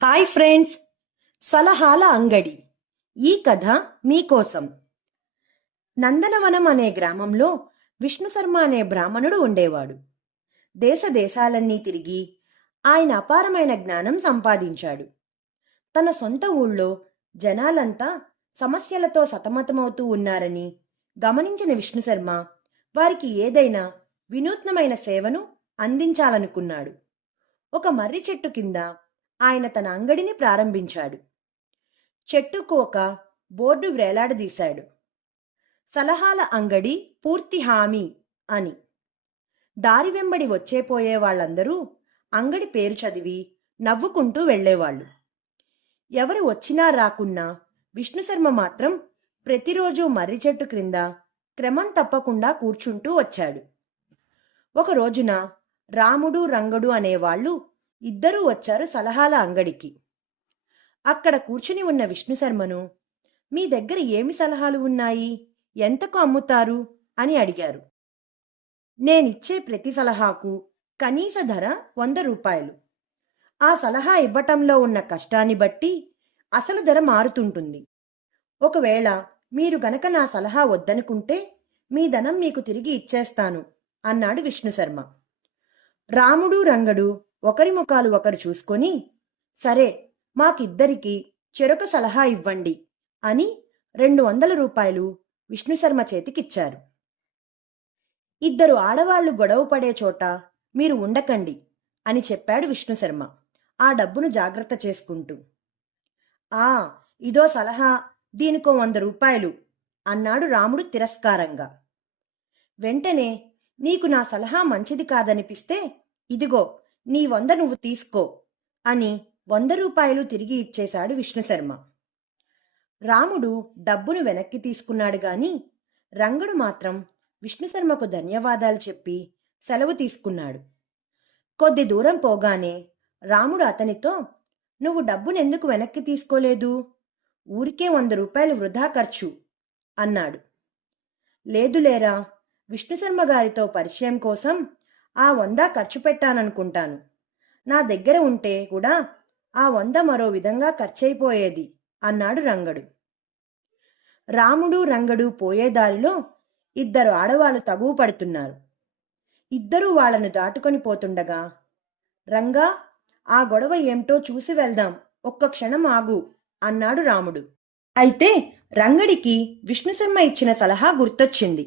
Hi friends, సలహాల అంగడి. ఈ కథ మీకోసం. నందనవనం అనే గ్రామంలో విష్ణుశర్మ అనే బ్రాహ్మణుడు ఉండేవాడు. దేశ దేశాలన్నీ తిరిగి ఆయన అపారమైన జ్ఞానం సంపాదించాడు. తన సొంత ఊళ్ళో జనాలంతా సమస్యలతో సతమతమవుతూ ఉన్నారని గమనించిన విష్ణుశర్మ వారికి ఏదైనా వినూత్నమైన సేవను అందించాలనుకున్నాడు. ఒక మర్రి చెట్టు కింద ఆయన తన అంగడిని ప్రారంభించాడు. చెట్టుకు ఒక బోర్డు వ్రేలాడదీశాడు. సలహాల అంగడి, పూర్తి హామీ అని. దారి వెంబడి వచ్చేపోయే వాళ్ళందరూ అంగడి పేరు చదివి నవ్వుకుంటూ వెళ్లేవాళ్ళు. ఎవరు వచ్చినా రాకున్నా విష్ణుశర్మ మాత్రం ప్రతిరోజు మర్రి చెట్టు క్రింద క్రమం తప్పకుండా కూర్చుంటూ వచ్చాడు. ఒక రోజున రాముడు, రంగడు అనేవాళ్ళు ఇద్దరూ వచ్చారు సలహాల అంగడికి. అక్కడ కూర్చుని ఉన్న విష్ణుశర్మను, మీ దగ్గర ఏమి సలహాలు ఉన్నాయి, ఎంతకు అమ్ముతారు అని అడిగారు. నేనిచ్చే ప్రతి సలహాకు కనీస ధర 100 రూపాయలు. ఆ సలహా ఇవ్వటంలో ఉన్న కష్టాన్ని బట్టి అసలు ధర మారుతుంటుంది. ఒకవేళ మీరు గనక నా సలహా వద్దనుకుంటే మీ ధనం మీకు తిరిగి ఇచ్చేస్తాను అన్నాడు విష్ణుశర్మ. రాముడు, రంగడు ఒకరి ముఖాలు ఒకరు చూసుకొని, సరే మాకిద్దరికి చెరొక సలహా ఇవ్వండి అని 200 రూపాయలు విష్ణుశర్మ చేతికిచ్చారు. ఇద్దరు ఆడవాళ్లు గొడవ పడే చోట మీరు ఉండకండి అని చెప్పాడు విష్ణుశర్మ ఆ డబ్బును జాగ్రత్త చేసుకుంటూ. ఆ ఇదో సలహా, దీనికో 100 రూపాయలు అన్నాడు రాముడు తిరస్కారంగా. వెంటనే, నీకు నా సలహా మంచిది కాదనిపిస్తే ఇదిగో నీ 100 నువ్వు తీసుకో అని 100 రూపాయలు తిరిగి ఇచ్చేశాడు విష్ణుశర్మ. రాముడు డబ్బును వెనక్కి తీసుకున్నాడు గాని రంగడు మాత్రం విష్ణుశర్మకు ధన్యవాదాలు చెప్పి సెలవు తీసుకున్నాడు. కొద్ది దూరం పోగానే రాముడు అతనితో, నువ్వు డబ్బునెందుకు వెనక్కి తీసుకోలేదు, ఊరికే 100 రూపాయలు వృధా ఖర్చు అన్నాడు. లేదులేరా, విష్ణుశర్మ గారితో పరిచయం కోసం ఆ 100 ఖర్చు పెట్టాననుకుంటాను. నా దగ్గర ఉంటే కూడా ఆ 100 మరో విధంగా ఖర్చయిపోయేది అన్నాడు రంగడు. రాముడు, రంగడు పోయే దారిలో ఇద్దరు ఆడవాళ్ళు తగువ పడుతున్నారు. ఇద్దరూ వాళ్లను దాటుకొని పోతుండగా, రంగా, ఆ గొడవ ఏమిటో చూసి వెళ్దాం, ఒక్క క్షణం ఆగు అన్నాడు రాముడు. అయితే రంగడికి విష్ణుశర్మ ఇచ్చిన సలహా గుర్తొచ్చింది.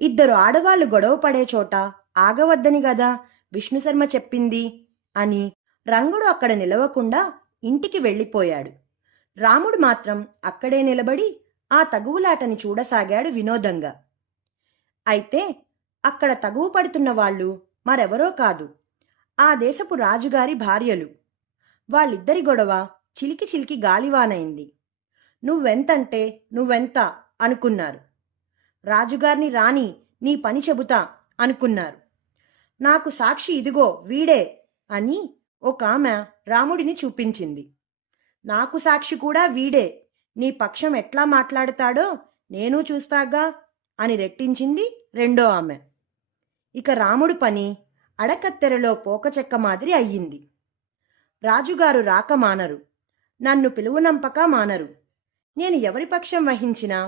ఇద్దరు ఆడవాళ్లు గొడవ పడే చోట ఆగవద్దని గదా విష్ణుశర్మ చెప్పింది అని రంగుడు అక్కడ నిలవకుండా ఇంటికి వెళ్ళిపోయాడు. రాముడు మాత్రం అక్కడే నిలబడి ఆ తగువులాటని చూడసాగాడు వినోదంగా. అయితే అక్కడ తగువు పడుతున్న వాళ్ళు మరెవరో కాదు, ఆ దేశపు రాజుగారి భార్యలు. వాళ్ళిద్దరి గొడవ చిలికి చిలికి గాలివానైంది. నువ్వెంతంటే నువ్వెంత అనుకున్నారు. రాజుగారిని రాని, నీ పని చెబుతా అనుకున్నారు. నాకు సాక్షి ఇదిగో వీడే అని ఒక ఆమె రాముడిని చూపించింది. నాకు సాక్షి కూడా వీడే, నీ పక్షం ఎట్లా మాట్లాడతాడో నేను చూస్తాగా అని రెట్టించింది రెండో ఆమె. ఇక రాముడు పని అడకత్తెరలో పోకచెక్క మాదిరి అయ్యింది. రాజుగారు రాక మానరు, నన్ను పిలువునంపక మానరు. నేను ఎవరి పక్షం వహించినా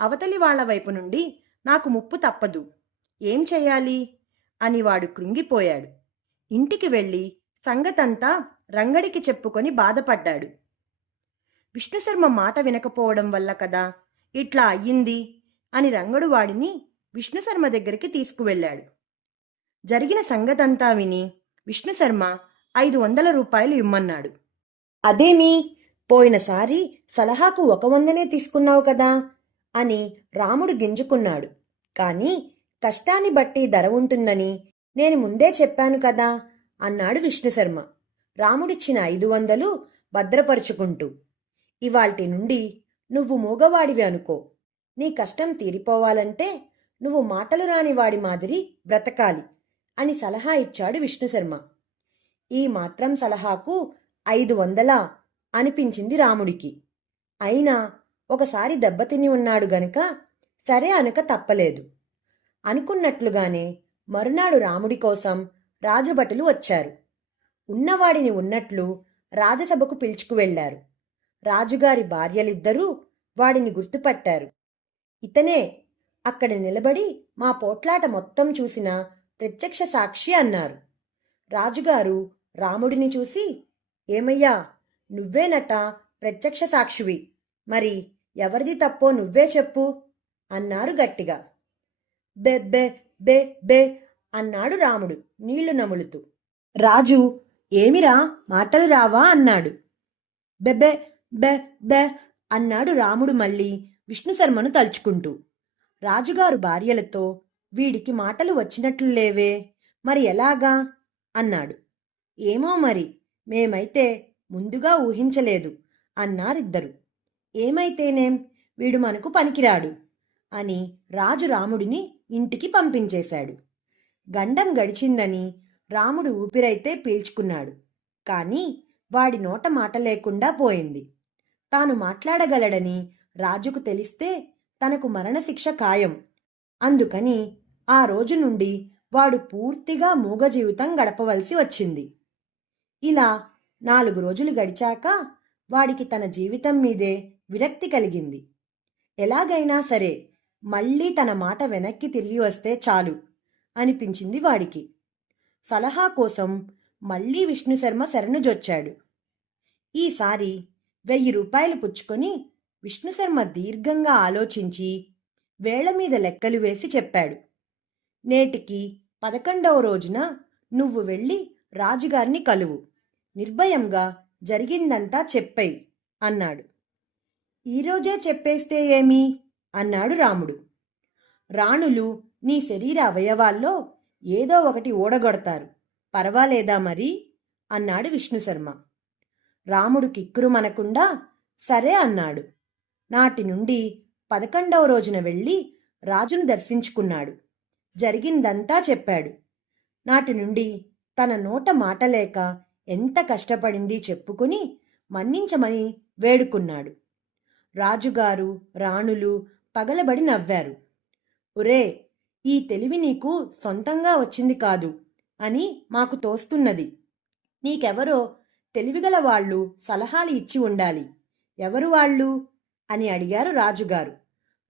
అవతలి వాళ్ల వైపు నుండి నాకు ముప్పు తప్పదు. ఏం చెయ్యాలి అని వాడు కృంగిపోయాడు. ఇంటికి వెళ్ళి సంగతంతా రంగడికి చెప్పుకొని బాధపడ్డాడు. విష్ణుశర్మ మాట వినకపోవడం వల్ల కదా ఇట్లా అయ్యింది అని రంగడు వాడిని విష్ణుశర్మ దగ్గరికి తీసుకువెళ్ళాడు. జరిగిన సంగతంతా విని విష్ణుశర్మ 500 రూపాయలు ఇమ్మన్నాడు. అదేమీ, పోయినసారి సలహాకు 100నే తీసుకున్నావు కదా అని రాముడు గింజుకున్నాడు. కానీ కష్టాన్ని బట్టి ధర ఉంటుందని నేను ముందే చెప్పాను కదా అన్నాడు విష్ణుశర్మ రాముడిచ్చిన 500 భద్రపరుచుకుంటూ. ఇవాల్టి నుండి నువ్వు మూగవాడివి అనుకో. నీ కష్టం తీరిపోవాలంటే నువ్వు మాటలు రాని వాడి మాదిరి బ్రతకాలి అని సలహా ఇచ్చాడు విష్ణుశర్మ. ఈ మాత్రం సలహాకు 500 అనిపించింది రాముడికి. అయినా ఒకసారి దెబ్బతిని ఉన్నాడు గనుక సరే అనక తప్పలేదు. అనుకున్నట్లుగానే మరునాడు రాముడి కోసం రాజభటులు వచ్చారు. ఉన్నవాడిని ఉన్నట్లు రాజసభకు పిలుచుకు వెళ్లారు. రాజుగారి భార్యలిద్దరూ వాడిని గుర్తుపట్టారు. ఇతనే అక్కడ నిలబడి మా పోట్లాట మొత్తం చూసిన ప్రత్యక్ష సాక్షి అన్నారు. రాజుగారు రాముడిని చూసి, ఏమయ్యా, నువ్వేనట ప్రత్యక్ష సాక్షివి, మరి ఎవరిది తప్పో నువ్వే చెప్పు అన్నారు గట్టిగా. బె బె బె బె అన్నాడు రాముడు నీళ్లు నములుతూ. రాజు, ఏమిరా మాటలు రావా అన్నాడు. బెబె బె బె అన్నాడు రాముడు మళ్ళీ విష్ణుశర్మను తలుచుకుంటూ. రాజుగారు భార్యలతో, వీడికి మాటలు వచ్చినట్లు లేవే, మరి ఎలాగా అన్నాడు. ఏమో మరి, మేమైతే ముందుగా ఊహించలేదు అన్నారిద్దరు. ఏమైతేనేం, వీడు మనకు పనికిరాడు అని రాజు రాముడిని ఇంటికి పంపించేశాడు. గండం గడిచిందని రాముడు ఊపిరైతే పీల్చుకున్నాడు. కానీ వాడి నోట మాట లేకుండా పోయింది. తాను మాట్లాడగలడని రాజుకు తెలిస్తే తనకు మరణశిక్ష ఖాయం. అందుకని ఆ రోజు నుండి వాడు పూర్తిగా మూగ జీవితం గడపవలసి వచ్చింది. ఇలా 4 రోజులు గడిచాక వాడికి తన జీవితం మీదే విరక్తి కలిగింది. ఎలాగైనా సరే మళ్ళీ తన మాట వెనక్కి తిరిగి వస్తే చాలు అనిపించింది వాడికి. సలహా కోసం మళ్ళీ విష్ణుశర్మ శరణుజొచ్చాడు. ఈసారి 1000 రూపాయలు పుచ్చుకొని విష్ణుశర్మ దీర్ఘంగా ఆలోచించి వేళ్ల మీద లెక్కలు వేసి చెప్పాడు. నేటికి 11వ రోజున నువ్వు వెళ్ళి రాజుగారిని కలువు, నిర్భయంగా జరిగిందంతా చెప్పేయ్ అన్నాడు. ఈరోజే చెప్పేస్తే ఏమి అన్నాడు రాముడు. రాణులు నీ శరీర అవయవాల్లో ఏదో ఒకటి ఊడగొడతారు, పర్వాలేదా మరి అన్నాడు విష్ణుశర్మ. రాముడు కిక్కురుమనకుండా సరే అన్నాడు. నాటి నుండి 11వ రోజున వెళ్ళి రాజును దర్శించుకున్నాడు. జరిగిందంతా చెప్పాడు. నాటి నుండి తన నోట మాటలేక ఎంత కష్టపడింది చెప్పుకుని మన్నించమని వేడుకున్నాడు. రాజుగారు రాణులు పగలబడి నవ్వారు. ఒరే, ఈ తెలివి నీకు సొంతంగా వచ్చింది కాదు అని మాకు తోస్తున్నది. నీకెవరో తెలివిగల వాళ్ళు సలహాలు ఇచ్చి ఉండాలి. ఎవరు వాళ్ళు అని అడిగారు రాజుగారు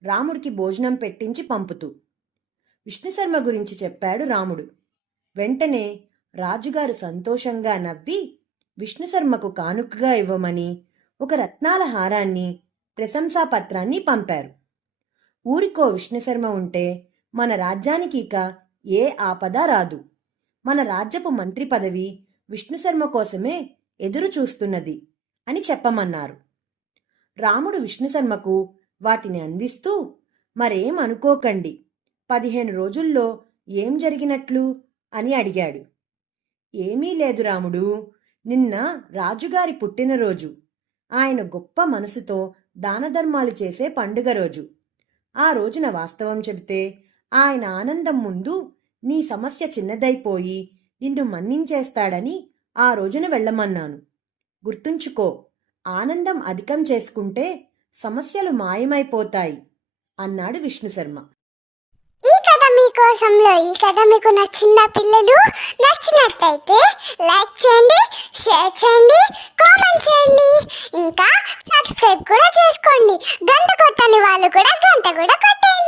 రాముడికి భోజనం పెట్టించి పంపుతూ. విష్ణుశర్మ గురించి చెప్పాడు రాముడు. వెంటనే రాజుగారు సంతోషంగా నవ్వి విష్ణుశర్మకు కానుకగా ఇవ్వమని ఒక రత్నాల హారాన్ని, ప్రశంసాపత్రాన్ని పంపారు. ఊరికో విష్ణుశర్మ ఉంటే మన రాజ్యానికి ఇక ఏ ఆపద రాదు. మన రాజ్యపు మంత్రి పదవి విష్ణుశర్మ కోసమే ఎదురు చూస్తున్నది అని చెప్పమన్నారు. రాముడు విష్ణుశర్మకు వాటిని అందిస్తూ, మరేం అనుకోకండి, 15 రోజుల్లో ఏం జరిగినట్లు అని అడిగాడు. ఏమీ లేదు రాముడు, నిన్న రాజుగారి పుట్టినరోజు. ఆయన గొప్ప మనసుతో దానధర్మాలు చేసే పండుగ రోజు. ఆ రోజున వాస్తవం చెబితే ఆయన ఆనందం ముందు నీ సమస్య చిన్నదైపోయి నిన్ను మన్నించేస్తాడని ఆ రోజున వెళ్ళమన్నాను. గుర్తుంచుకో, ఆనందం అధికం చేసుకుంటే సమస్యలు మాయమైపోతాయి అన్నాడు విష్ణుశర్మ. ఈ కథ మీకు నచ్చిందా పిల్లలు? నచ్చినట్టయితే లైక్ చేయండి, షేర్ చేయండి, కామెంట్ చేయండి, ఇంకా సబ్స్క్రైబ్ కూడా చేసుకోండి. గంట కొట్టని వాళ్ళు కూడా గంట కూడా కొట్టండి.